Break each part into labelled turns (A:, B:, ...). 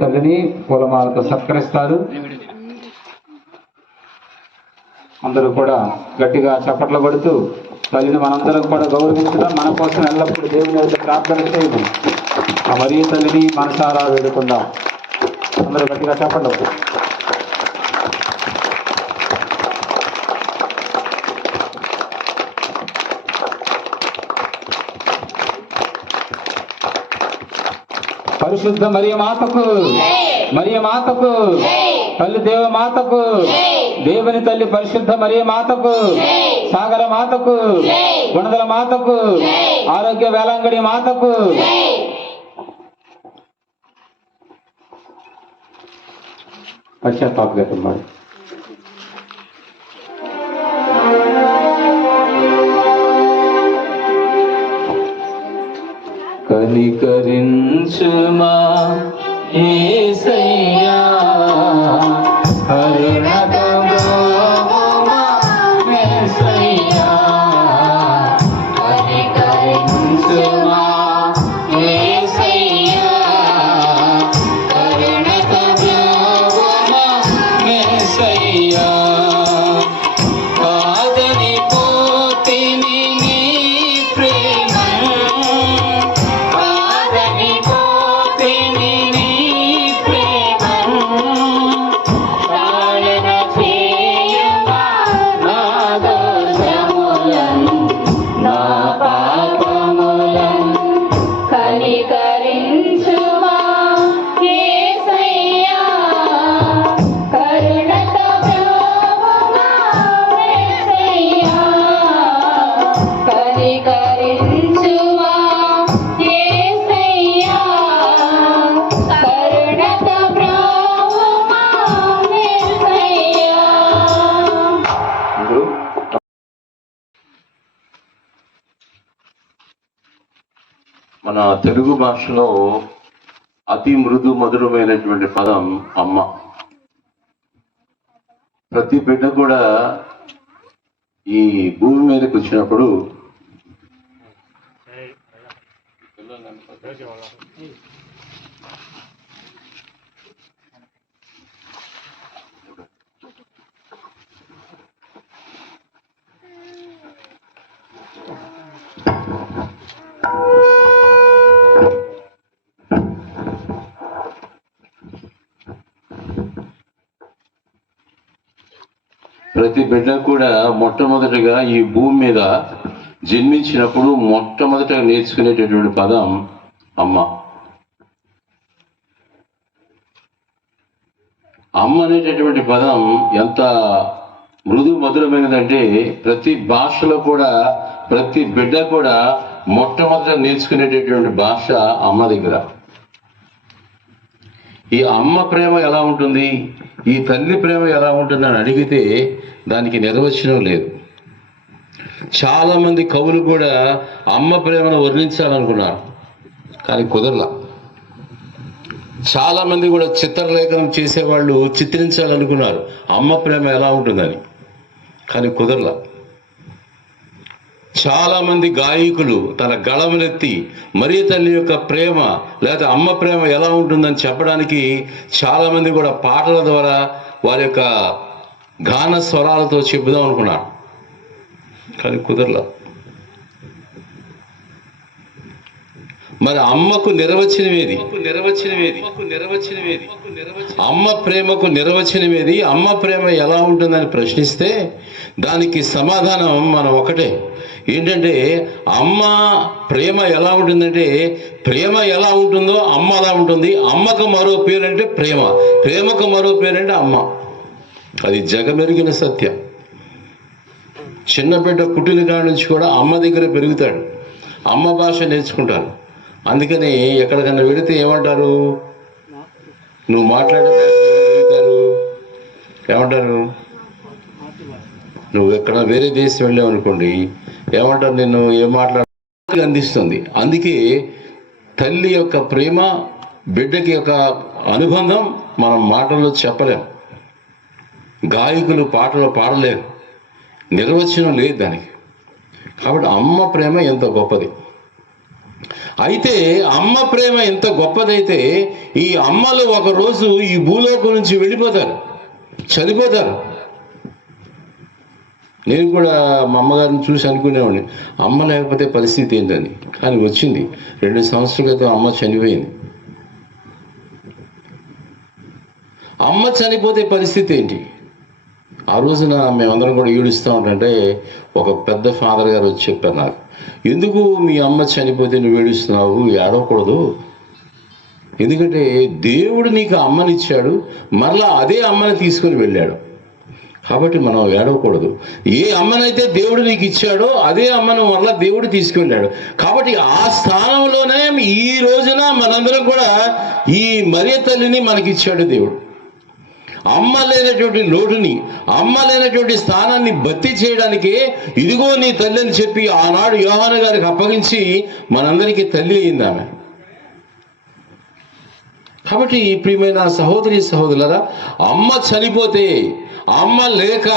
A: తల్లిని పూలమాలతో సత్కరిస్తారు. అందరూ కూడా గట్టిగా చప్పట్లు పడుతూ తల్లిని మనందరం కూడా గౌరవించడం మన కోసం ఎల్లప్పుడూ దేవుని యొక్క ప్రార్థన చేయదు ఆ తల్లిని మనసారా వేడుకుందాం. అందరూ గట్టిగా చప్పట్లు పరిశుద్ధ మరియ మాతకు మరియ మాతకు తల్లి దేవ మాతకు దేవుని తల్లి పరిశుద్ధ మరియ మాతకు సాగర మాతకు గుణదల మాతకు ఆరోగ్య వేలాంగడి మాతకు. పశ్చాత్తాపగతం మరి ఏ సయ్యా? కరుణగమోమా
B: మన తెలుగు భాషలో అతి మృదు మధురమైనటువంటి పదం అమ్మ. ప్రతి బిడ్డ కూడా ఈ భూమి మీదకి వచ్చినప్పుడు ప్రతి బిడ్డ కూడా మొట్టమొదటిగా ఈ భూమి మీద జన్మించినప్పుడు మొట్టమొదటగా నేర్చుకునేటటువంటి పదం అమ్మ. అమ్మ అనేటటువంటి పదం ఎంత మృదు మధురమైనదంటే ప్రతి భాషలో కూడా ప్రతి బిడ్డ కూడా మొట్టమొదట నేర్చుకునేటటువంటి భాష అమ్మ దగ్గర. ఈ అమ్మ ప్రేమ ఎలా ఉంటుంది? ఈ తల్లి ప్రేమ ఎలా ఉంటుంది అని అడిగితే దానికి నిర్వచనం లేదు. చాలామంది కవులు కూడా అమ్మ ప్రేమను వర్ణించాలనుకున్నారు కానీ కుదరలా. చాలామంది కూడా చిత్రలేఖనం చేసేవాళ్ళు చిత్రించాలనుకున్నారు అమ్మ ప్రేమ ఎలా ఉంటుందని కానీ కుదరలా. చాలా మంది గాయకులు తన గళమునెత్తి మరీ తల్లి యొక్క ప్రేమ లేదా అమ్మ ప్రేమ ఎలా ఉంటుందని చెప్పడానికి చాలా మంది కూడా పాటల ద్వారా వారి యొక్క గాన స్వరాలతో చెబుదాం అనుకున్నారు. కానీ కుదరలా. మరి అమ్మకు నిర్వచనమేది? నిర్వచనమేది నిర్వచనమేది అమ్మ ప్రేమకు నిర్వచనమేది? అమ్మ ప్రేమ ఎలా ఉంటుందని ప్రశ్నిస్తే దానికి సమాధానం మనం ఒకటే. ఏంటంటే అమ్మ ప్రేమ ఎలా ఉంటుందంటే ప్రేమ ఎలా ఉంటుందో అమ్మ అలా ఉంటుంది. అమ్మకు మరో పేరంటే ప్రేమ. ప్రేమకు మరో పేరంటే అమ్మ. అది జగమెరిగిన సత్యం. చిన్న బిడ్డ పుట్టిన కాడ నుంచి కూడా అమ్మ దగ్గర పెరుగుతాడు. అమ్మ భాష నేర్చుకుంటాను అందుకని ఎక్కడికన్నా వెళితే ఏమంటారు? నువ్వు మాట్లాడే ఏమంటారు? నువ్వు ఎక్కడ వేరే దేశం వెళ్ళావు అనుకోండి ఏమంటారు నేను ఏం మాట్లాడ అందిస్తుంది. అందుకే తల్లి యొక్క ప్రేమ బిడ్డకి యొక్క అనుబంధం మనం మాటల్లో చెప్పలేం. గాయకులు పాటలు పాడలేరు. నిర్వచనం లేదు దానికి. కాబట్టి అమ్మ ప్రేమ ఎంత గొప్పది. అయితే అమ్మ ప్రేమ ఎంత గొప్పదైతే ఈ అమ్మలు ఒక రోజు ఈ భూలోకం నుంచి వెళ్ళిపోతారు. చనిపోతారు. నేను కూడా మా అమ్మగారిని చూసి అనుకునేవాడిని. అమ్మ లేకపోతే పరిస్థితి ఏంటని. కానీ వచ్చింది. రెండు సంవత్సరాల క్రితం అమ్మ చనిపోయింది. అమ్మ చనిపోతే పరిస్థితి ఏంటి? ఆ రోజున మేమందరం కూడా ఏడుస్తూ ఉంటే ఒక పెద్ద ఫాదర్ గారు వచ్చి చెప్పారు నాకు. ఎందుకు మీ అమ్మ చనిపోతే నువ్వు ఏడుస్తున్నావు? ఏడవకూడదు. ఎందుకంటే దేవుడు నీకు అమ్మనిచ్చాడు. మరలా అదే అమ్మని తీసుకొని వెళ్ళాడు. కాబట్టి మనం ఏడవకూడదు. ఏ అమ్మనైతే దేవుడు నీకు ఇచ్చాడో అదే అమ్మను మరలా దేవుడు తీసుకువెళ్ళాడు. కాబట్టి ఆ స్థానంలోనే ఈ రోజున మనందరం కూడా ఈ మరియ తల్లిని మనకిచ్చాడు దేవుడు. అమ్మ లేనటువంటి లోటుని అమ్మ లేనటువంటి స్థానాన్ని భర్తీ చేయడానికి ఇదిగో నీ తల్లి అని చెప్పి ఆనాడు యోహాన గారికి అప్పగించి మనందరికీ తల్లి అయింది ఆమె. కాబట్టి ప్రియమైన సహోదరి సహోదరులరా అమ్మ చనిపోతే అమ్మ లేక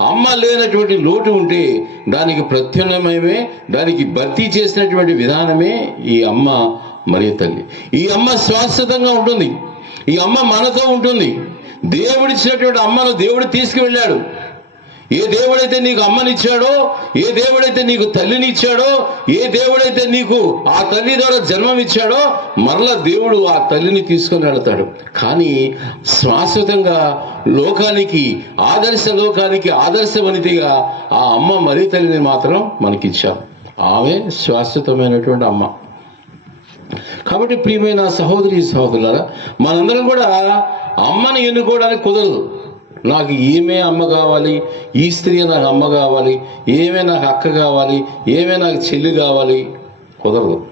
B: అమ్మ లేనటువంటి లోటు ఉంటే దానికి ప్రత్యామ్నాయమే దానికి భర్తీ చేసినటువంటి విధానమే ఈ అమ్మ మరియు తల్లి. ఈ అమ్మ శాశ్వతంగా ఉంటుంది. ఈ అమ్మ మనతో ఉంటుంది. దేవుడిచ్చినటువంటి అమ్మను దేవుడు తీసుకువెళ్ళాడు. ఏ దేవుడైతే నీకు అమ్మనిచ్చాడో ఏ దేవుడైతే నీకు తల్లిని ఇచ్చాడో ఏ దేవుడైతే నీకు ఆ తల్లి ద్వారా జన్మమిచ్చాడో మరలా దేవుడు ఆ తల్లిని తీసుకొని వెళతాడు. కానీ శాశ్వతంగా లోకానికి ఆదర్శ లోకానికి ఆదర్శవనితిగా ఆ అమ్మ మరి తల్లిని మాత్రం మనకిచ్చాం. ఆమె శాశ్వతమైనటువంటి అమ్మ. కాబట్టి ప్రియమైన సహోదరి సహోదరులారా మనందరం కూడా అమ్మని ఎన్నుకోవడానికి కుదరదు. నాకు ఈమె అమ్మ కావాలి ఈ స్త్రీ నాకు అమ్మ కావాలి ఏమే నాకు అక్క కావాలి ఏమే నాకు చెల్లి కావాలి. కుదరదు.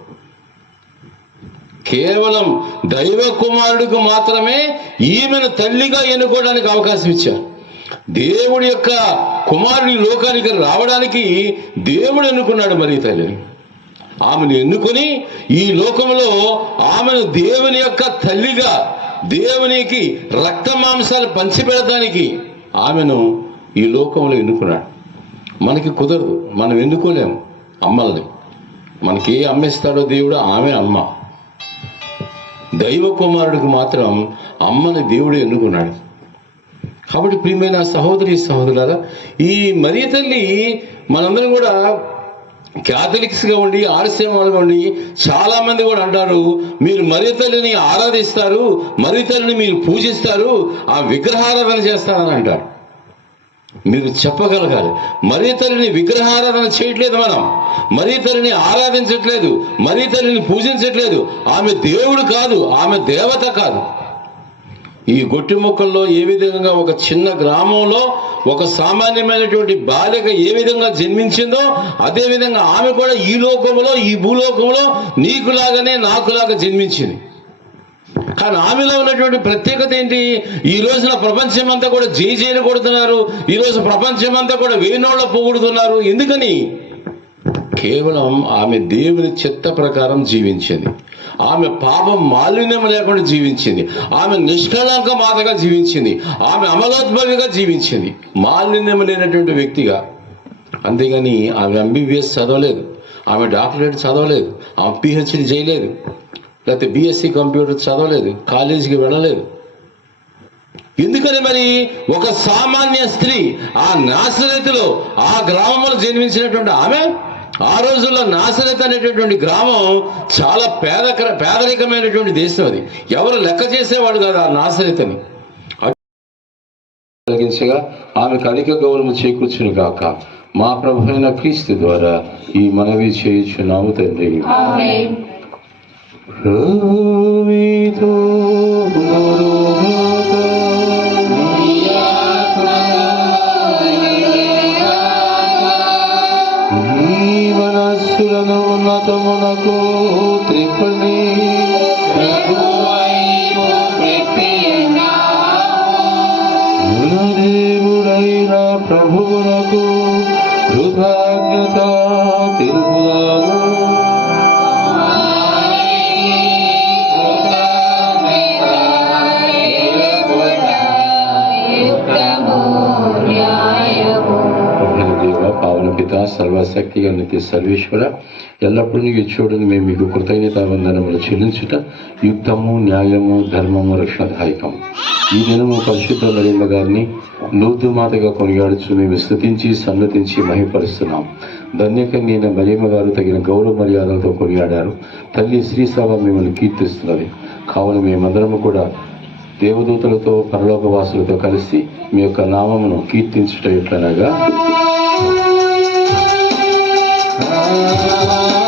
B: కేవలం దైవ కుమారుడికి మాత్రమే ఈమెను తల్లిగా ఎన్నుకోవడానికి అవకాశం ఇచ్చారు. దేవుడి యొక్క కుమారుడి లోకానికి రావడానికి దేవుడు ఎన్నుకున్నాడు మరి తల్లిని. ఆమెను ఎన్నుకొని ఈ లోకంలో ఆమెను దేవుని యొక్క తల్లిగా దేవునికి రక్త మాంసాలు పంచిపెడటానికి ఆమెను ఈ లోకంలో ఎన్నుకున్నాడు. మనకి కుదరదు మనం ఎన్నుకోలేము అమ్మల్ని. మనకి ఏ అమ్మేస్తాడో దేవుడు ఆమె అమ్మ. దైవ కుమారుడికి మాత్రం అమ్మని దేవుడు ఎన్నుకున్నాడు. కాబట్టి ప్రియమైన సహోదరి సహోదరులారా ఈ మరియ తల్లి మనందరం కూడా క్యాథలిక్స్గా ఉండి ఆర్సీఎంలుగా ఉండి చాలా మంది కూడా అంటారు మీరు మరితల్లిని ఆరాధిస్తారు మరితల్లిని మీరు పూజిస్తారు ఆ విగ్రహారాధన చేస్తారని అంటారు. మీరు చెప్పగలగాలి. మరీ తల్లిని విగ్రహారాధన చేయట్లేదు మనం. మరీ తల్లిని ఆరాధించట్లేదు. మరీ తల్లిని పూజించట్లేదు. ఆమె దేవుడు కాదు ఆమె దేవత కాదు. ఈ గొట్టి ముక్కల్లో ఏ విధంగా ఒక చిన్న గ్రామంలో ఒక సామాన్యమైనటువంటి బాలిక ఏ విధంగా జన్మించిందో అదే విధంగా ఆమె కూడా ఈ లోకంలో ఈ భూలోకంలో నీకులాగానే నాకులాగా జన్మించింది. కానీ ఆమెలో ఉన్నటువంటి ప్రత్యేకత ఏంటి? ఈ రోజున ప్రపంచం అంతా కూడా జేజేలు కొడుతున్నారు. ఈ ప్రపంచం అంతా కూడా వేణోళ్ళ పొగుడుతున్నారు. ఎందుకని? కేవలం ఆమె దేవుని చిత్త ప్రకారం జీవించింది. ఆమె పాపం మాలిన్యం లేకుండా జీవించింది. ఆమె నిష్కళంక మాతగా జీవించింది. ఆమె అమలోద్భవిగా జీవించింది. మాలిన్యం లేనటువంటి వ్యక్తిగా. అంతేగాని ఆమె ఎంబీబీఎస్ చదవలేదు. ఆమె డాక్టరేట్ చదవలేదు. ఆమె పిహెచ్డి చేయలేదు. లేకపోతే బీఎస్సీ కంప్యూటర్ చదవలేదు. కాలేజీకి వెళ్ళలేదు. ఎందుకని మరి ఒక సామాన్య స్త్రీ ఆ నాశనతిలో ఆ గ్రామంలో జన్మించినటువంటి ఆమె? ఆ రోజుల్లో నాసరిత అనేటటువంటి గ్రామం చాలా పేదక పేదరికమైనటువంటి దేశం అది. ఎవరు లెక్క చేసేవాడు కాదు ఆ నాసరితని. కలిగించగా ఆమె కలిక గౌరవం చేకూర్చును గాక. మా ప్రభు అయిన క్రీస్తు ద్వారా ఈ మనవి చేయుచున్నాము తండ్రి. పావన పిత సర్వశక్తి నిత్య సర్వేశ్వర ఎల్లప్పుడూ నీకు మేము మీకు కృతజ్ఞతావందనములు చెల్లించుట యుక్తము న్యాయము ధర్మము రక్షణదాయకము. ఈ దినము పరిశుద్ధ నరేంద్ర గారిని నూతు మాతగా కొనియాడుచు మేము స్థుతించి సన్నతించి మహిపరుస్తున్నాం ధన్యకన్యైన మరియమ్మ గారు తగిన గౌరవ మర్యాదలతో కొనియాడారు. తల్లి శ్రీసభ మిమ్మల్ని కీర్తిస్తున్నది. కావున మేమందరము కూడా దేవదూతలతో పరలోకవాసులతో కలిసి మీ యొక్క నామమును కీర్తించుట ఎట్లనగా
A: అందరూ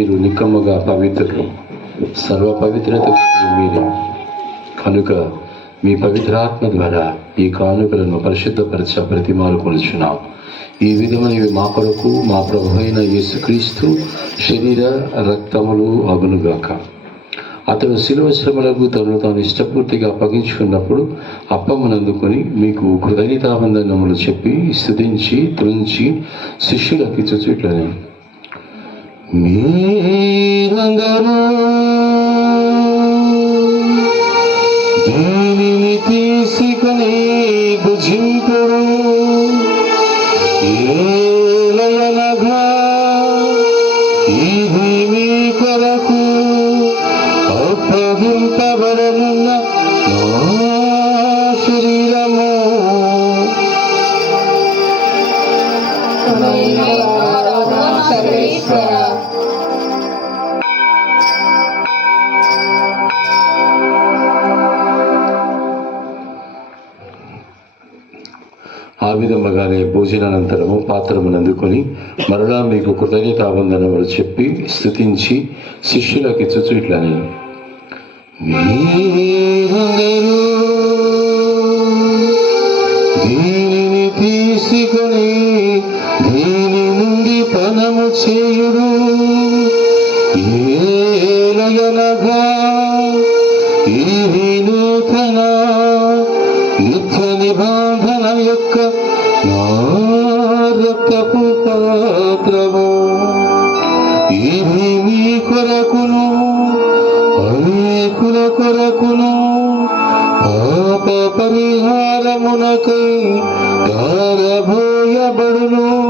B: మీరు నిక్కమ్మగా పవిత్రులు. సర్వ పవిత్రత మీరే. కనుక మీ పవిత్రాత్మ ద్వారా ఈ కానుకలను పరిశుద్ధపరచ ప్రతిమాలు కొలుచున్నాం. ఈ విధమైనవి మా కొరకు మా ప్రభు అయిన యేసుక్రీస్తు శరీర రక్తములు అగునుగాక. అతను శిలువ శ్రమలకు తను తాను ఇష్టపూర్తిగా అప్పగించుకున్నప్పుడు అప్పమ్మనందుకొని మీకు కృతజ్ఞతాబంధనములు చెప్పి స్థుతించి త్రుంచి శిష్యులకి చుచుట్లని. మీరందరూ దీనిని తీసుకొని భుజింపుడు ఏలయనగా ఇది మీ కొరకు అప్పగింపబడనున్న పాత్రమును మరలా మీకు కృతజ్ఞతాబంధనములు చెప్పి స్థుతించి శిష్యులకు ఇచ్చుచు ఇట్లా దీనిని తీసుకొని దీని నుండి పనము చేయుడు కారబోయబడును దీనిని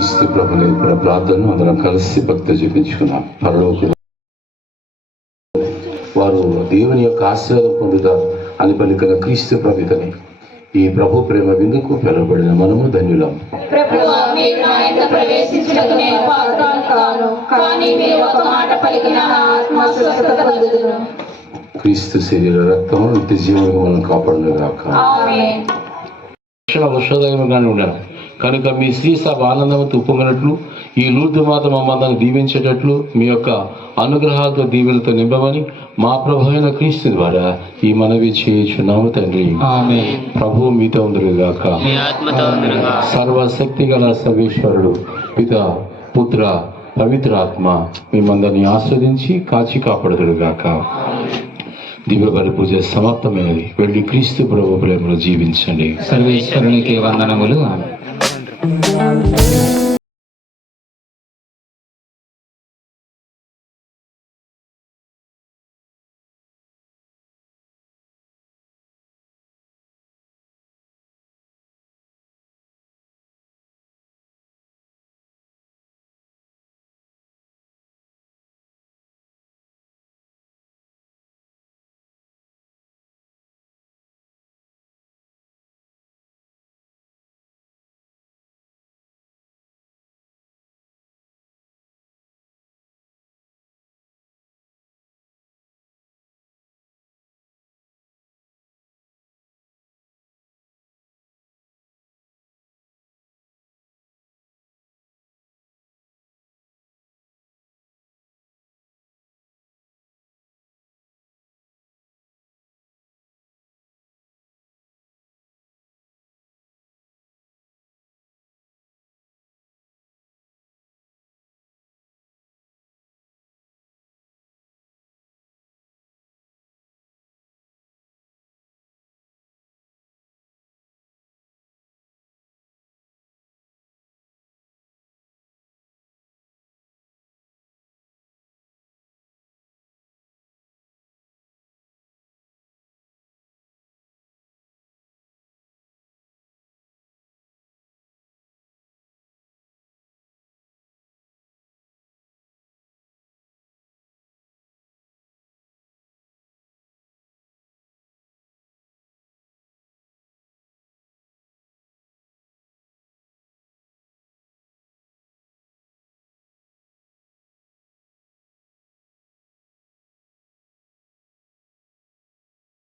A: ప్రభు నేర్పిన ప్రార్థనను అందరం కలిసి భక్తి చూపించుకున్నాం. పరలోకి వారు దేవుని యొక్క ఆశీర్వాదం పొందుతారు. అని పలికిన క్రీస్తు ప్రవితని ఈ ప్రభు ప్రేమ విందుకు పిలువబడిన మనము ధన్యులం.
C: కాను. కానీ
A: క్రీస్తు శరీర రక్తం నిత్య జీవనం మనం కాపాడును గాక
C: ఆమేన్
B: రక్షణ వర్షోదయంగానే ఉండాలి కనుక మీ స్త్రీ సభ ఆనందంతో ఉప్పొంగినట్లు ఈ లూర్దు మాత మమ్మల్ని దీవించేటట్లు మీ యొక్క అనుగ్రహాలతో దీవెనతో నింపమని మా ప్రభు అయిన క్రీస్తు ద్వారా ఈ మనవి చేయుచున్నాము తండ్రి. ప్రభు మీతో ఉందరుగాక సర్వశక్తి గల సర్వేశ్వరుడు పిత పుత్ర పవిత్ర ఆత్మ మిమ్మందరినీ ఆస్వాదించి కాచి కాపాడుదురుగాక. దివ్య బలి పూజ సమాప్తమైనది. వెళ్ళి క్రీస్తు ప్రభు ప్రేమలో జీవించండి.
D: సర్వేశ్వరునికి వందనములు. ఆమె